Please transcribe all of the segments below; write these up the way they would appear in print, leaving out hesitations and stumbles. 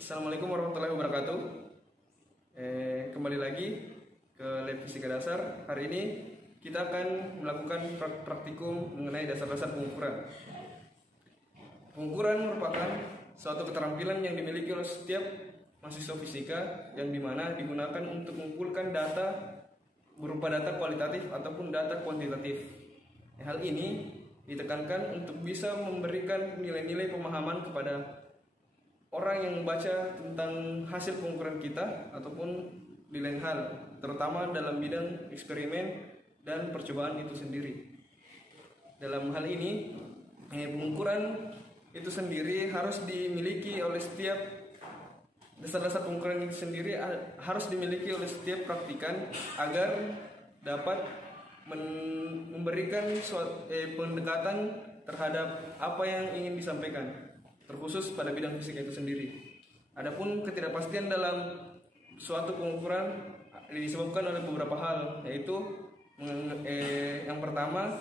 Assalamualaikum warahmatullahi wabarakatuh. Kembali lagi ke Lab Fisika Dasar. Hari ini kita akan melakukan praktikum mengenai dasar-dasar pengukuran. Pengukuran merupakan suatu keterampilan yang dimiliki oleh setiap mahasiswa fisika yang dimana digunakan untuk mengumpulkan data berupa data kualitatif ataupun data kuantitatif. Hal ini ditekankan untuk bisa memberikan nilai-nilai pemahaman kepada orang yang membaca tentang hasil pengukuran kita ataupun di lain hal, terutama dalam bidang eksperimen dan percobaan itu sendiri. Dalam hal ini, pengukuran itu sendiri harus dimiliki oleh setiap dasar-dasar pengukuran itu sendiri harus dimiliki oleh setiap praktikan agar dapat memberikan pendekatan terhadap apa yang ingin disampaikan, terkhusus pada bidang fisika itu sendiri. Adapun ketidakpastian dalam suatu pengukuran disebabkan oleh beberapa hal, yaitu yang pertama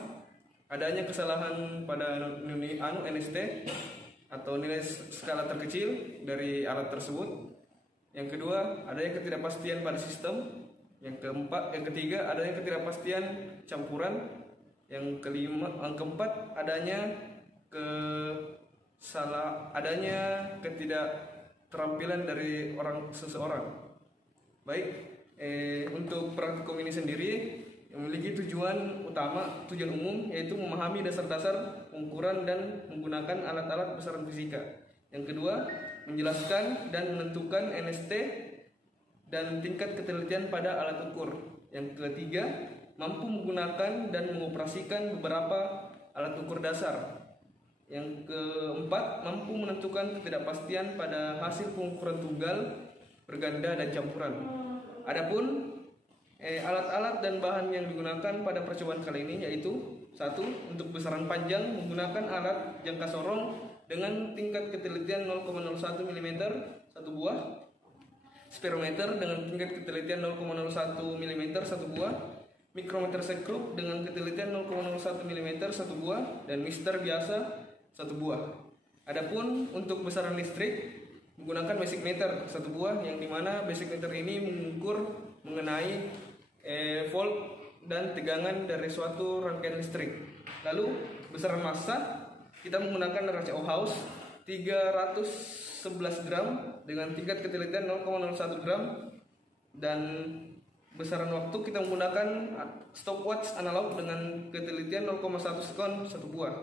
adanya kesalahan pada NST atau nilai skala terkecil dari alat tersebut. Yang kedua, adanya ketidakpastian pada sistem. Yang ketiga, adanya ketidakpastian campuran. Yang keempat, adanya ketidakterampilan dari seseorang. Baik, untuk praktikum ini sendiri memiliki tujuan umum, yaitu memahami dasar-dasar pengukuran dan menggunakan alat-alat besaran fisika. Yang kedua, menjelaskan dan menentukan NST dan tingkat ketelitian pada alat ukur. Yang ketiga, mampu menggunakan dan mengoperasikan beberapa alat ukur dasar. Yang keempat, mampu menentukan ketidakpastian pada hasil pengukuran tunggal, berganda, dan campuran. Adapun alat-alat dan bahan yang digunakan pada percobaan kali ini yaitu: 1. Untuk besaran panjang menggunakan alat jangka sorong dengan tingkat ketelitian 0,01 mm 1 buah, spirometer dengan tingkat ketelitian 0,01 mm 1 buah, mikrometer sekrup dengan ketelitian 0,01 mm 1 buah, dan mister biasa 1 buah. Adapun untuk besaran listrik menggunakan basic meter 1 buah, yang dimana basic meter ini mengukur mengenai volt dan tegangan dari suatu rangkaian listrik. Lalu besaran massa kita menggunakan RCO House 311 gram dengan tingkat ketelitian 0,01 gram, dan besaran waktu kita menggunakan stopwatch analog dengan ketelitian 0,1 sekon 1 buah.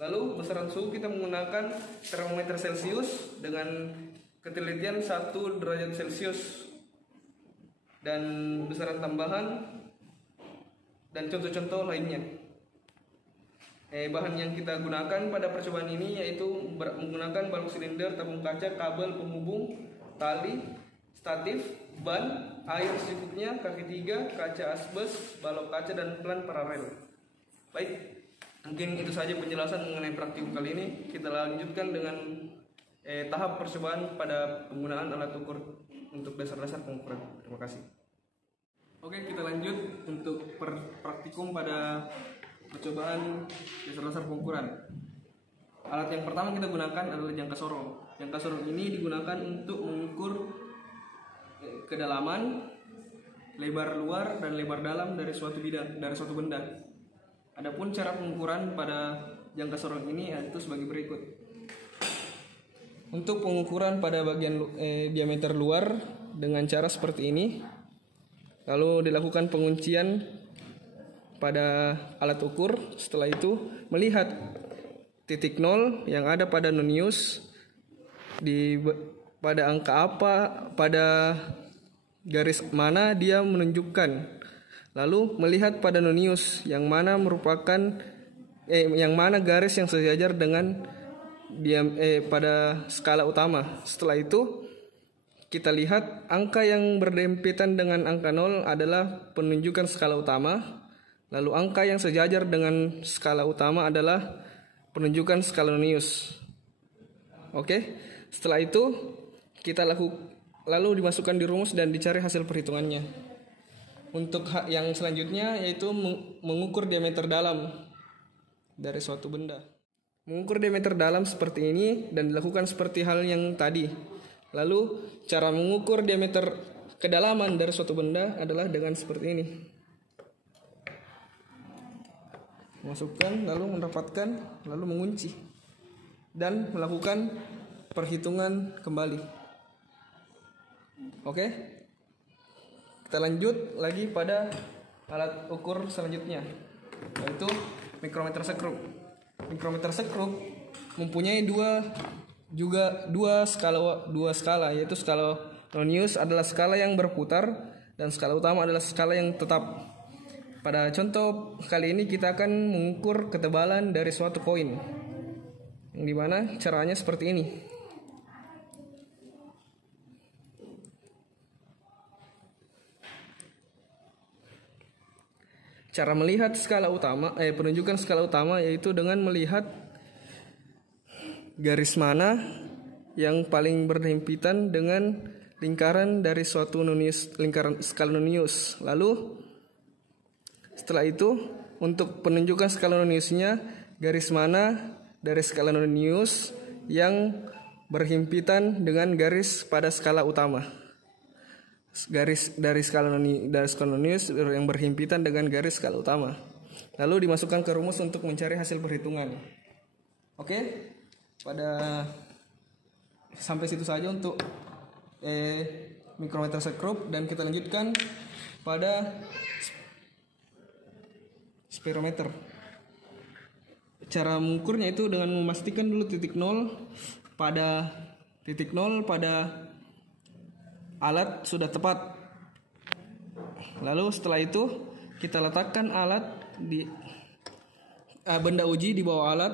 Lalu besaran suhu kita menggunakan termometer Celcius dengan ketelitian 1 derajat Celcius, dan besaran tambahan dan contoh-contoh lainnya. Bahan yang kita gunakan pada percobaan ini yaitu menggunakan balok silinder, tabung kaca, kabel penghubung, tali, statif, ban, air secukupnya, kaki 3, kaca asbes, balok kaca, dan pelan paralel. Baik, mungkin itu saja penjelasan mengenai praktikum kali ini. Kita lanjutkan dengan tahap percobaan pada penggunaan alat ukur untuk dasar-dasar pengukuran. Terima kasih. Oke, kita lanjut untuk praktikum pada percobaan dasar-dasar pengukuran. Alat yang pertama kita gunakan adalah jangka sorong. Jangka sorong ini digunakan untuk mengukur kedalaman, lebar luar, dan lebar dalam dari suatu benda. Adapun cara pengukuran pada jangka sorong ini yaitu sebagai berikut. Untuk pengukuran pada bagian diameter luar dengan cara seperti ini, lalu dilakukan penguncian pada alat ukur. Setelah itu melihat titik 0 yang ada pada nonius pada angka apa, pada garis mana dia menunjukkan. Lalu melihat pada nonius yang mana garis yang sejajar dengan pada skala utama. Setelah itu kita lihat angka yang berdempetan dengan angka 0 adalah penunjukan skala utama. Lalu angka yang sejajar dengan skala utama adalah penunjukan skala nonius. Oke, setelah itu kita lalu dimasukkan di rumus dan dicari hasil perhitungannya. Untuk yang selanjutnya yaitu mengukur diameter dalam dari suatu benda. Mengukur diameter dalam seperti ini dan dilakukan seperti hal yang tadi. Lalu cara mengukur diameter kedalaman dari suatu benda adalah dengan seperti ini. Masukkan, lalu mendapatkan, lalu mengunci dan melakukan perhitungan kembali. Oke, kita lanjut lagi pada alat ukur selanjutnya, yaitu mikrometer sekrup. Mikrometer sekrup mempunyai dua skala, yaitu skala Nonius adalah skala yang berputar dan skala utama adalah skala yang tetap. Pada contoh kali ini kita akan mengukur ketebalan dari suatu koin, yang dimana caranya seperti ini. Cara melihat skala utama, penunjukan skala utama yaitu dengan melihat garis mana yang paling berhimpitan dengan lingkaran dari suatu lingkaran skala Nonius. Lalu setelah itu untuk penunjukan skala Noniusnya, garis mana dari skala Nonius yang berhimpitan dengan garis pada skala utama. Garis dari skala Nonius yang berhimpitan dengan garis skala utama. Lalu dimasukkan ke rumus untuk mencari hasil perhitungan. Oke, pada sampai situ saja untuk mikrometer sekrup, dan kita lanjutkan pada spirometer. Cara mengukurnya itu dengan memastikan dulu titik nol pada alat sudah tepat. Lalu setelah itu kita letakkan alat di benda uji di bawah alat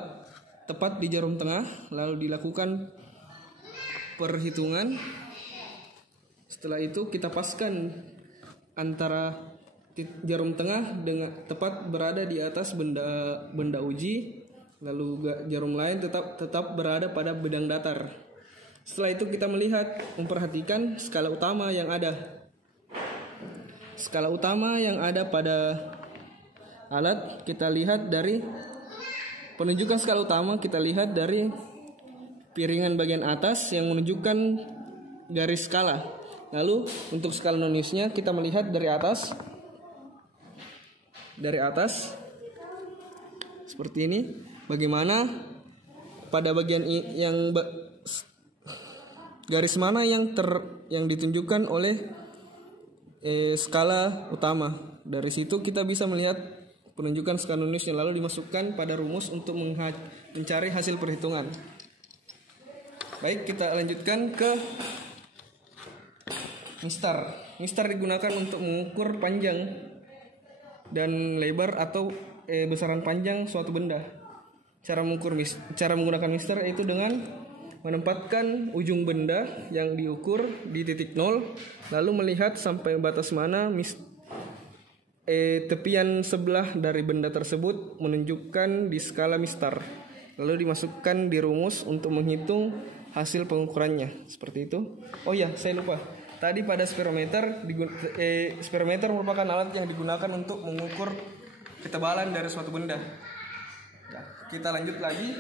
tepat di jarum tengah, lalu dilakukan perhitungan. Setelah itu kita paskan antara jarum tengah dengan tepat berada di atas benda uji, lalu jarum lain tetap berada pada bidang datar. Setelah itu kita memperhatikan skala utama yang ada. Skala utama yang ada pada alat kita lihat dari penunjukan skala utama, kita lihat dari piringan bagian atas yang menunjukkan garis skala. Lalu untuk skala Noniusnya kita melihat dari atas seperti ini. Bagaimana pada bagian yang garis mana yang ditunjukkan oleh skala utama. Dari situ kita bisa melihat penunjukan skala Noniusnya, lalu dimasukkan pada rumus untuk mencari hasil perhitungan. Baik, kita lanjutkan ke mistar. Mistar digunakan untuk mengukur panjang dan lebar atau besaran panjang suatu benda. Cara menggunakan mistar yaitu dengan menempatkan ujung benda yang diukur di titik nol, lalu melihat sampai batas mana tepian sebelah dari benda tersebut menunjukkan di skala mistar, lalu dimasukkan di rumus untuk menghitung hasil pengukurannya. Seperti itu. Oh ya, saya lupa. Tadi pada spirometer merupakan alat yang digunakan untuk mengukur ketebalan dari suatu benda. Ya, kita lanjut lagi.